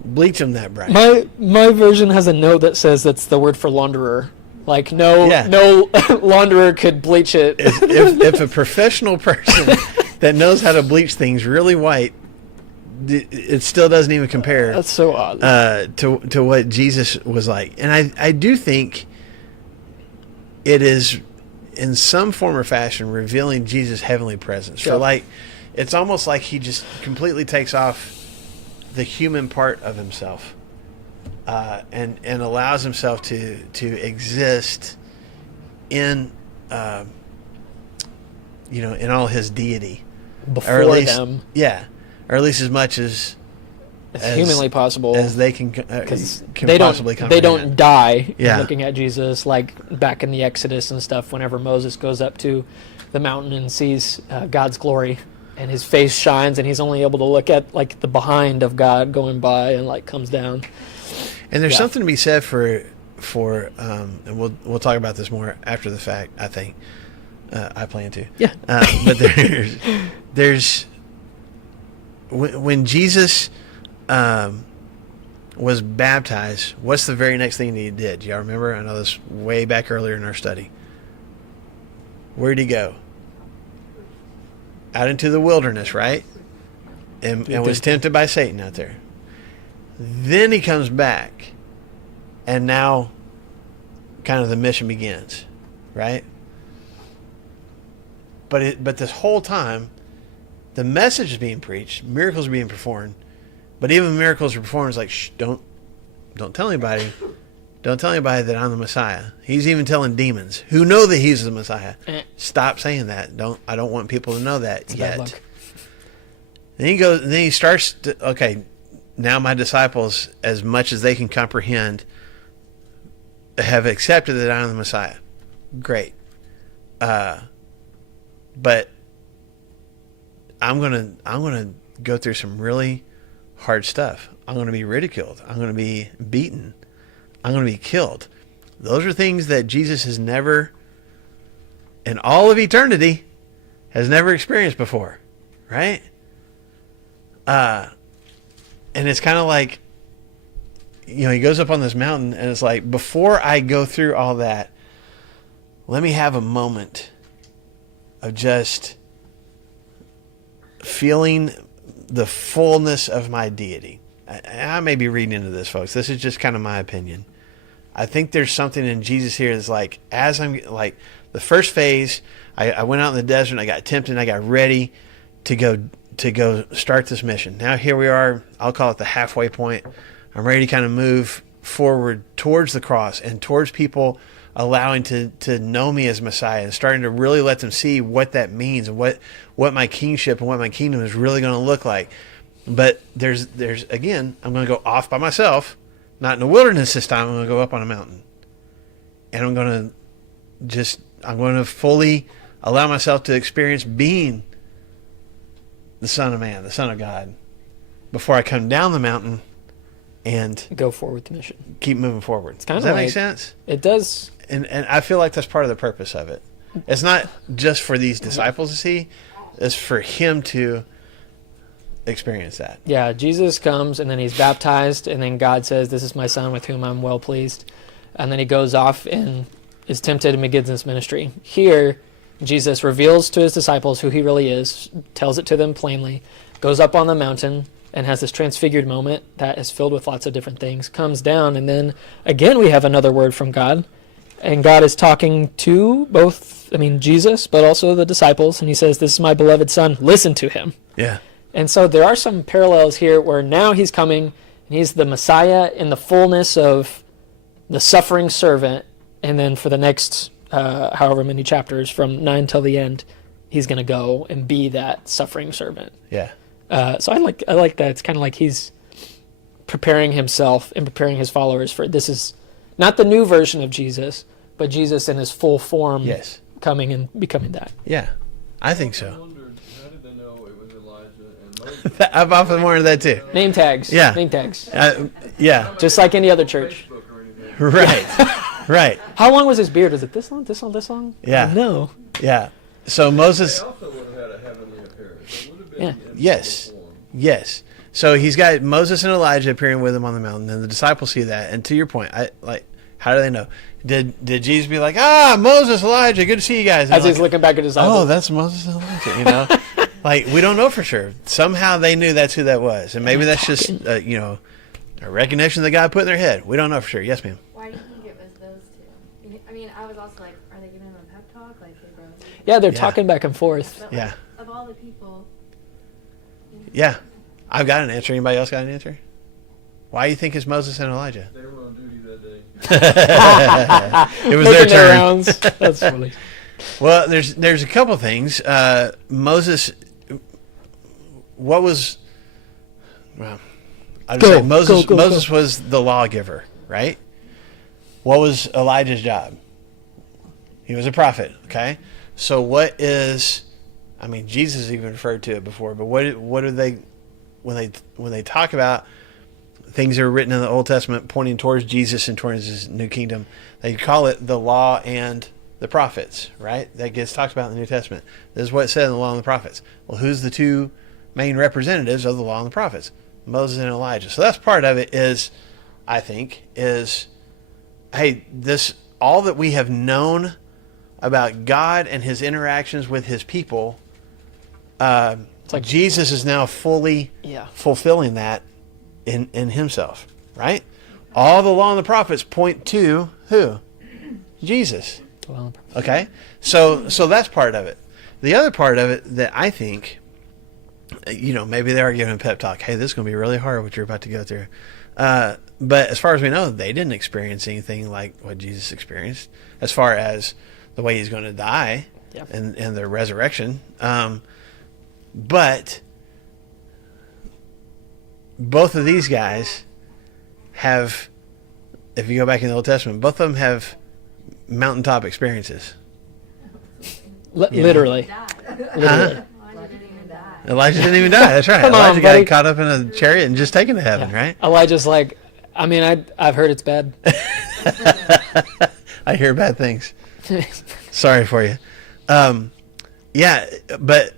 bleach them that bright. My version has a note that says that's the word for launderer. Like no launderer could bleach it. If a professional person that knows how to bleach things really white, it still doesn't even compare. That's so odd. To what Jesus was like. And I do think it is in some form or fashion revealing Jesus' heavenly presence. Yeah. So like it's almost like he just completely takes off the human part of himself and allows himself to exist in in all his deity. Before or at least, them. Yeah. Or at least as much as as humanly possible, as they can because can they possibly don't they comprehend. don't die Yeah. looking at Jesus, like back in the Exodus and stuff. Whenever Moses goes up to the mountain and sees God's glory, and his face shines, and he's only able to look at like the behind of God going by, and like comes down. And there's Yeah. something to be said for and we'll talk about this more after the fact. I think I plan to. Yeah. But there's when Jesus was baptized, what's the very next thing that he did? Do y'all remember? I know this way back earlier in our study. Where'd he go? Out into the wilderness, right? And was tempted by Satan out there. Then he comes back, and now kind of the mission begins, right? But this whole time, the message is being preached, miracles are being performed, but even miracles are performed, it's like, shh, don't tell anybody. Don't tell anybody that I'm the Messiah. He's even telling demons who know that he's the Messiah. Stop saying that. I don't want people to know that It's bad yet. luck. Then he starts to, okay, now my disciples, as much as they can comprehend, have accepted that I'm the Messiah. Great. But I'm gonna go through some really hard stuff. I'm gonna be ridiculed. I'm gonna be beaten. I'm gonna be killed. Those are things that Jesus has never, in all of eternity, has never experienced before, right? And it's kind of like, he goes up on this mountain, and it's like, before I go through all that, let me have a moment of just feeling the fullness of my deity. I may be reading into this, folks. This is just kind of my opinion. I think there's something in Jesus here that's like, as I'm like, the first phase, I went out in the desert, and I got tempted, and I got ready to go start this mission. Now here we are, I'll call it the halfway point. I'm ready to kind of move forward towards the cross and towards people allowing to know me as Messiah, and starting to really let them see what that means, and what my kingship and what my kingdom is really going to look like. But there's again, I'm going to go off by myself, not in the wilderness this time. I'm going to go up on a mountain, and I'm going to fully allow myself to experience being the Son of Man, the Son of God, before I come down the mountain and Go forward with the mission. keep moving forward. It's kinda Does that make like- sense? It does. And I feel like that's part of the purpose of it. It's not just for these disciples to see; it's for him to experience that. Yeah, Jesus comes, and then he's baptized, and then God says, "This is my son with whom I'm well pleased." And then he goes off and is tempted and begins his ministry. Here, Jesus reveals to his disciples who he really is, tells it to them plainly, goes up on the mountain and has this transfigured moment that is filled with lots of different things, comes down, and then again we have another word from God. And God is talking to Jesus, but also the disciples, and he says, "This is my beloved son, listen to him." Yeah, And so there are some parallels here where now he's coming, and he's the Messiah in the fullness of the suffering servant, and then for the next however many chapters, from 9 till the end, he's going to go and be that suffering servant. yeah, So I like that. It's kind of like he's preparing himself and preparing his followers for, this is not the new version of Jesus, but Jesus in his full form, yes, coming and becoming that. yeah. I think I so. wondered, how did they know it was Elijah and Moses? I've often wondered that too. Name tags. Yeah. Name tags. Yeah, Just like any other church. Facebook or anything. right, right. How long was his beard? Was it this long? This long? This long? Yeah. No. Yeah. So They Moses, also would have had a heavenly appearance. It would have been Yeah. in Yes. physical form. yes. So he's got Moses and Elijah appearing with him on the mountain, and the disciples see that. And to your point, how do they know? Did Jesus be like, Moses, Elijah, good to see you guys? And As they're he's like, looking back at his disciples. oh, that's Moses and Elijah, Like, we don't know for sure. Somehow they knew that's who that was. And maybe that's just, a recognition that God put in their head. We don't know for sure. Yes, ma'am. Why do you think it was those two? I mean, I was also like, are they giving him a pep talk? Like, hey, bro. Yeah, they're Yeah. talking back and forth. But, Yeah. like, of all the people, Yeah. I've got an answer. Anybody else got an answer? Why do you think it's Moses and Elijah? They were on duty that day. It was Making their turn. rounds. That's funny. Well, there's a couple things. Moses, what was? Well, I'll just Go, say Moses. go, go, Moses go. was the lawgiver, right? What was Elijah's job? He was a prophet. Okay, so what is? I mean, Jesus even referred to it before, but what are they when they talk about things that are written in the Old Testament pointing towards Jesus and towards his new kingdom? They call it the law and the prophets, right? That gets talked about in the New Testament. This is what it said in the law and the prophets. Well, who's the two main representatives of the law and the prophets? Moses and Elijah. So that's part of it is, I think, is, hey, this, all that we have known about God and his interactions with his people, it's like Jesus is now fully fulfilling that in himself, right? All the law and the prophets point to who? Jesus. Okay? So that's part of it. The other part of it that I think, maybe they are giving a pep talk. Hey, this is going to be really hard what you're about to go through. But as far as we know, they didn't experience anything like what Jesus experienced as far as the way he's going to die and the resurrection. But both of these guys have, if you go back in the Old Testament, both of them have mountaintop experiences. Literally. Elijah didn't even die. Elijah didn't even die. That's right. Come on, Elijah buddy. got caught up in a chariot and just taken to heaven, right? Elijah's like, I mean, I've heard it's bad. I hear bad things. Sorry for you. But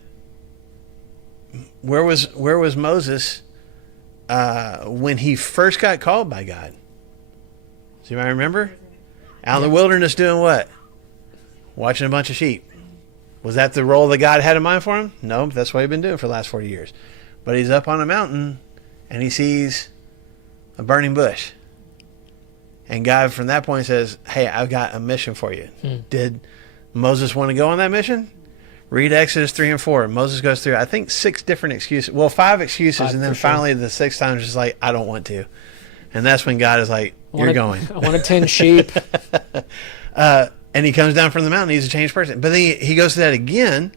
where was Moses when he first got called by God? Do you might remember? Out in the wilderness doing what? Watching a bunch of sheep. Was that the role that God had in mind for him? No, but that's what he's been doing for the last 40 years. But he's up on a mountain and he sees a burning bush. And God from that point says, hey, I've got a mission for you. Did Moses want to go on that mission? Read Exodus 3 and 4. Moses goes through, I think, 6 different excuses. Well, 5 excuses, and then finally the 6th time is just like, I don't want to. And that's when God is like, you're going. I want to tend sheep. And he comes down from the mountain. He's a changed person. But then he goes to that again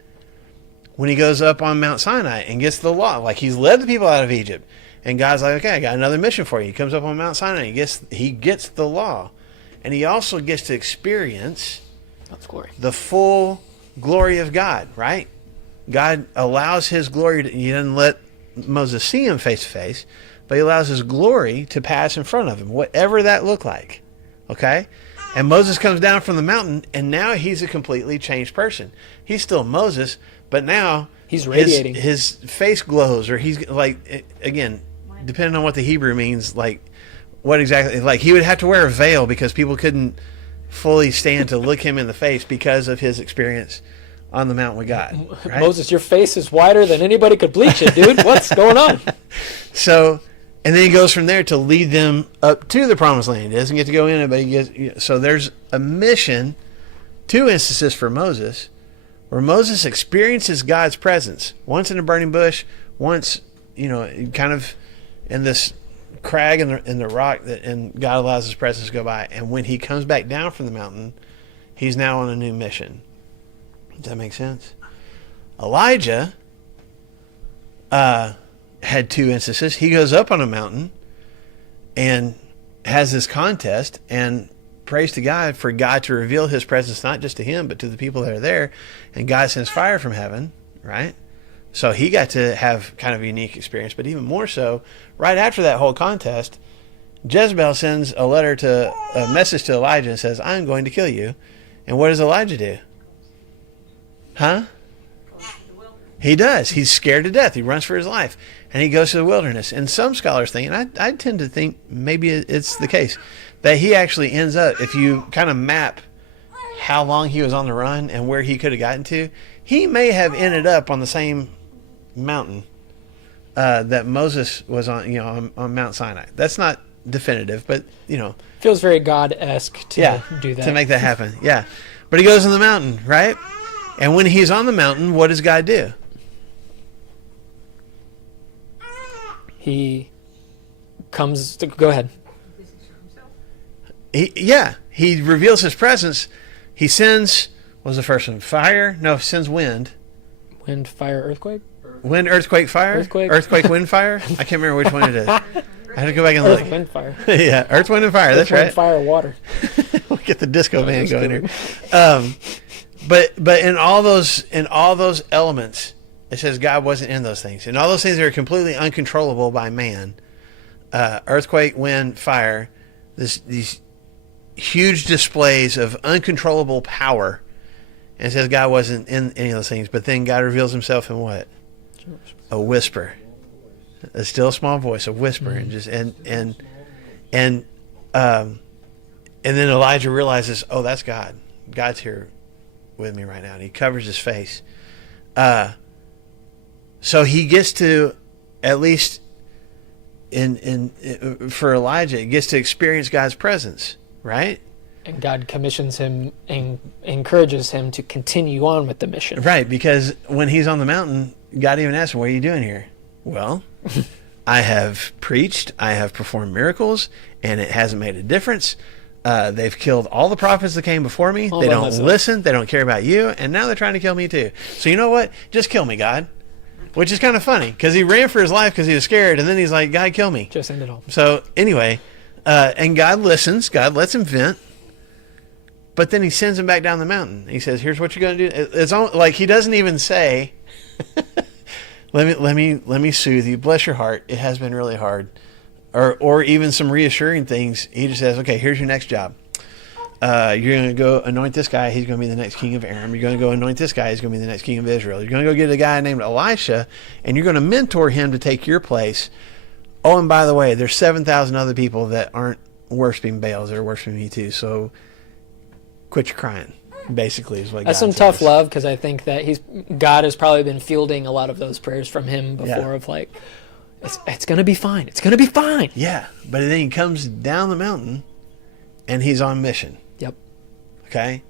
when he goes up on Mount Sinai and gets the law. Like, he's led the people out of Egypt. And God's like, okay, I got another mission for you. He comes up on Mount Sinai. He gets the law. And he also gets to experience the full glory of God, right? God allows his glory he doesn't let Moses see him face to face, but he allows his glory to pass in front of him, whatever that looked like. Okay? And Moses comes down from the mountain, and now he's a completely changed person. He's still Moses, but now he's radiating. His face glows, or he's like, again, depending on what the Hebrew means, like what exactly, like he would have to wear a veil because people couldn't fully stand to look him in the face because of his experience on the mountain with God. Right? Moses, your face is whiter than anybody could bleach it, dude. What's going on? So, and then he goes from there to lead them up to the promised land. He doesn't get to go in it, but he gets. So there's a mission, 2 instances for Moses, where Moses experiences God's presence. Once in a burning bush, once, kind of in this crag in the rock, and God allows his presence to go by. And when he comes back down from the mountain, he's now on a new mission. Does that make sense? Elijah had 2 instances. He goes up on a mountain and has this contest and prays to God for God to reveal his presence not just to him but to the people that are there, and God sends fire from heaven, right? So he got to have kind of a unique experience. But even more so, right after that whole contest, Jezebel sends a message to Elijah and says, I'm going to kill you. And what does Elijah do? Huh? He does. He's scared to death. He runs for his life. And he goes to the wilderness. And some scholars think, and I tend to think maybe it's the case, that he actually ends up, if you kind of map how long he was on the run and where he could have gotten to, he may have ended up on the same mountain that Moses was on, on Mount Sinai. That's not definitive, but, Feels very God-esque to do that. To make that happen. Yeah. But he goes on the mountain, right? And when he's on the mountain, what does God do? He comes to, go ahead. He reveals his presence. He sends, what was the first one? Fire? No, sends wind. Wind, fire, earthquake? Wind, earthquake, fire? Earthquake. Earthquake, wind, fire? I can't remember which one it is. I had to go back and Earth, look. wind, fire. Yeah, Earth, Wind, and Fire. Earth, That's wind, right. fire, water. We'll get the disco band that's going here. But in all those elements, it says God wasn't in those things. And all those things that are completely uncontrollable by man, earthquake, wind, fire, these huge displays of uncontrollable power. And it says God wasn't in any of those things. But then God reveals himself in what? A whisper. A still small voice, a whisper. And just and then Elijah realizes, oh, that's God. God's here with me right now. And he covers his face. So he gets to, at least for Elijah, he gets to experience God's presence, right? And God commissions him and encourages him to continue on with the mission. Right, because when he's on the mountain, God even asks him, what are you doing here? Well, I have preached, I have performed miracles, and it hasn't made a difference. They've killed all the prophets that came before me. They don't listen. They don't care about you. And now they're trying to kill me too. So you know what? Just kill me, God. Which is kind of funny because he ran for his life because he was scared. And then he's like, God, kill me. Just end it all. So anyway, and God listens. God lets him vent. But then he sends him back down the mountain. He says, here's what you're going to do. It's like he doesn't even say, let me soothe you. Bless your heart. It has been really hard. Or even some reassuring things. He just says, okay, here's your next job. You're going to go anoint this guy. He's going to be the next king of Aram. You're going to go anoint this guy. He's going to be the next king of Israel. You're going to go get a guy named Elisha, and you're going to mentor him to take your place. Oh, and by the way, there's 7,000 other people that aren't worshiping Baals. They're worshiping me too. So quit your crying, basically, is what That's God some tough says. love, because I think that God has probably been fielding a lot of those prayers from him before, Yeah. of like, it's going to be fine. It's going to be fine. Yeah, but then he comes down the mountain, and he's on mission. Yep. Okay?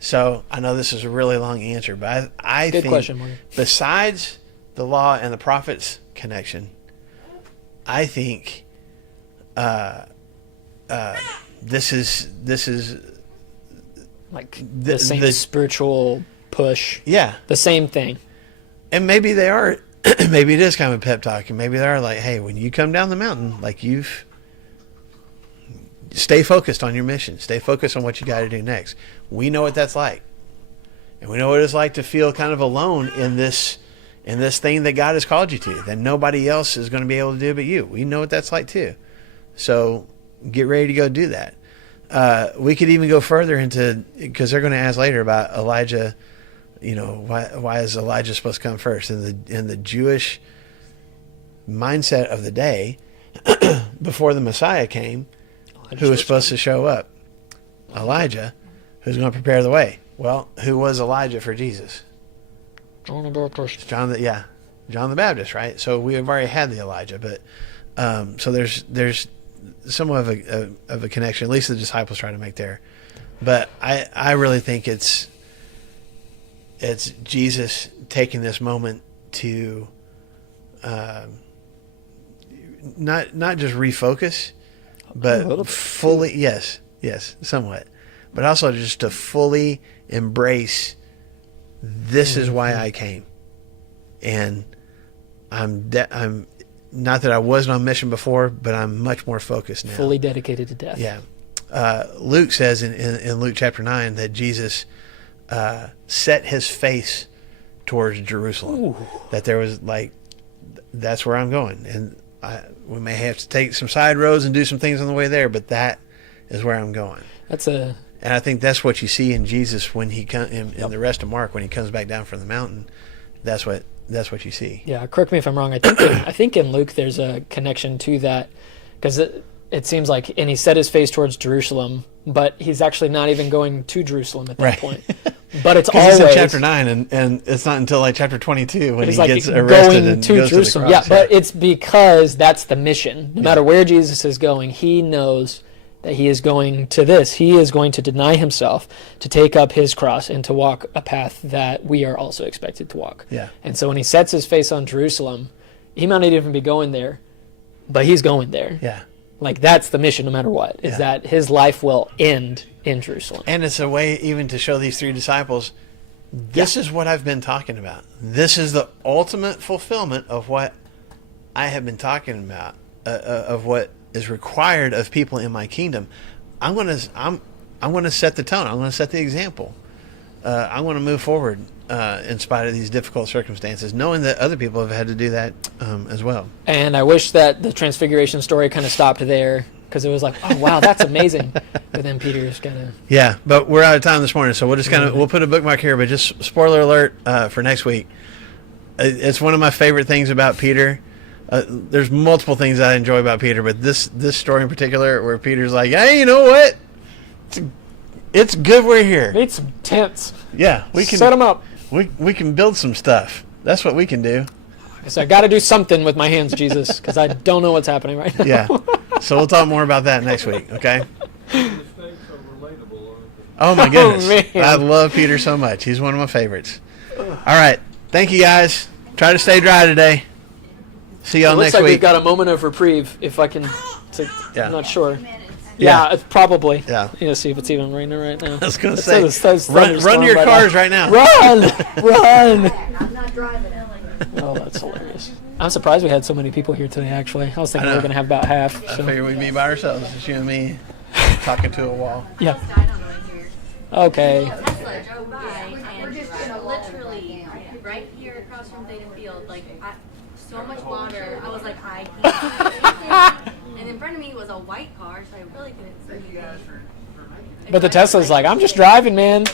So I know this is a really long answer, but I Good think question, Morgan. besides the law and the prophets connection, I think this is Like the same the- spiritual push. yeah, The same thing. and maybe they are. Maybe it is kind of a pep talk, and maybe they are like, hey, when you come down the mountain, like stay focused on your mission. Stay focused on what you got to do next. We know what that's like. And we know what it's like to feel kind of alone in this thing that God has called you to, that nobody else is going to be able to do but you. We know what that's like too. So get ready to go do that. We could even go further into, because they're going to ask later about Elijah, you know, why is Elijah supposed to come first? In the Jewish mindset of the day, before the Messiah came, who was supposed to show up? Elijah, who's going to prepare the way. Well, who was Elijah for Jesus? John the Baptist. John the Baptist, right? So we have already had the Elijah, but so there's somewhat of a connection. At least the disciples try to make there. But I really think it's Jesus taking this moment to not just refocus, but fully yes, somewhat, but also just to fully embrace. This is why I came, and I'm not that I wasn't on mission before, but I'm much more focused now. Fully dedicated to death. Yeah. Luke says in Luke chapter 9 that Jesus set his face towards Jerusalem. Ooh. That there was like, that's where I'm going, and we may have to take some side roads and do some things on the way there, but that is where I'm going. And I think that's what you see in Jesus when he comes in the rest of Mark, when he comes back down from the mountain. That's what you see. Yeah, correct me if I'm wrong. I think in Luke there's a connection to that, because it seems like, and he set his face towards Jerusalem, but he's actually not even going to Jerusalem at that point. But it's always in chapter 9, and it's not until like chapter 22 when he like gets arrested going and to goes Jerusalem. to the cross. Yeah, but it's because that's the mission. No matter where Jesus is going, he knows that he is going to this. He is going to deny himself, to take up his cross, and to walk a path that we are also expected to walk. Yeah. And so when he sets his face on Jerusalem, he might not even be going there, but he's going there. Yeah. Like, that's the mission no matter what, is that his life will end in Jerusalem. And it's a way even to show these three disciples, this is what I've been talking about. This is the ultimate fulfillment of what I have been talking about. of what is required of people in my kingdom, I'm going to set the tone. I'm going to set the example. I want to move forward in spite of these difficult circumstances, knowing that other people have had to do that as well. And I wish that the Transfiguration story kind of stopped there, because it was like, oh wow, that's amazing. But then Peter's gonna. Yeah, but we're out of time this morning, so we'll just we'll put a bookmark here. But just spoiler alert for next week. It's one of my favorite things about Peter. There's multiple things I enjoy about Peter, but this story in particular, where Peter's like, hey, you know what? It's good we're here. Need some tents. Yeah, we can set them up. We can build some stuff. That's what we can do. So I got to do something with my hands, Jesus, because I don't know what's happening right now. Yeah. So we'll talk more about that next week. Okay. The mistakes are relatable, aren't they? Oh my goodness, man. I love Peter so much. He's one of my favorites. All right, thank you guys. Try to stay dry today. See y'all It looks next like we've week. got a moment of reprieve, if I can. Yeah. I'm not sure. Yeah. Yeah, it's probably. Yeah. You know, see if it's even raining right now. I was gonna It say, says it's run thunderstorm to your right cars now. right now. Run! I'm not driving, Ellen. Oh, that's hilarious. I'm surprised we had so many people here today, actually. I was thinking I we were know. going to have about half. I So. figured we'd be by ourselves, just you and me, talking to a wall. Yeah. Almost died on the way here. Okay. Tesla drove by and literally right here across from Theta Field, like so much water. I was like, I can't. And in front of me was a white car, so I really couldn't see anything. But the Tesla's like, I'm just driving, man.